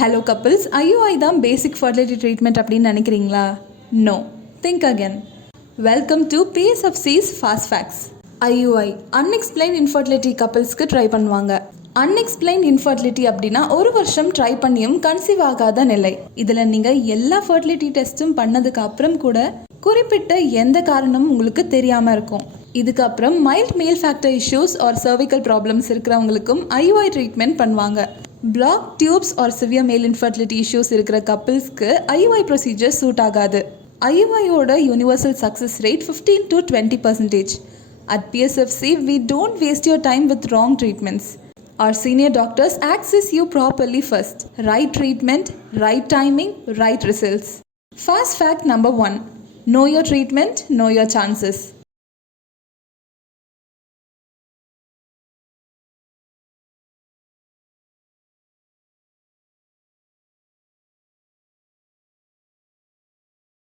Hello couples, IUI தான் பேசிக் fertility treatment அப்படின்னு நினைக்கிறீங்களா? No, think again. Welcome to PSFC's fast facts. IUI unexplain infertility கப்பிள்ஸ்க்கு try பண்ணுவாங்க. Unexplain infertility அப்படின்னா ஒரு வருஷம் ட்ரை பண்ணியும் கன்சீவ் ஆகாத நிலை. இதில் நீங்கள் எல்லா ஃபர்டிலிட்டி டெஸ்ட்டும் பண்ணதுக்கு அப்புறம் கூட குறிப்பிட்ட எந்த காரணமும் உங்களுக்கு தெரியாமல் இருக்கும். இதுக்கப்புறம் mild male factor issues or cervical problems இருக்கிறவங்களுக்கும் ஐயுஐ ட்ரீட்மெண்ட் பண்ணுவாங்க. Block tubes or severe male infertility issues இருக்கிற கப்பிள்ஸ்க்கு ஐயுஐ ப்ரொசீஜர் சூட் ஆகாது. ஐயுஐயோட universal success rate 15 to 20%. At PSFC, we don't waste your time with wrong treatments. Our senior doctors access you properly first. Right treatment, right timing, right results. Fast fact number 1. Know your treatment, know your chances.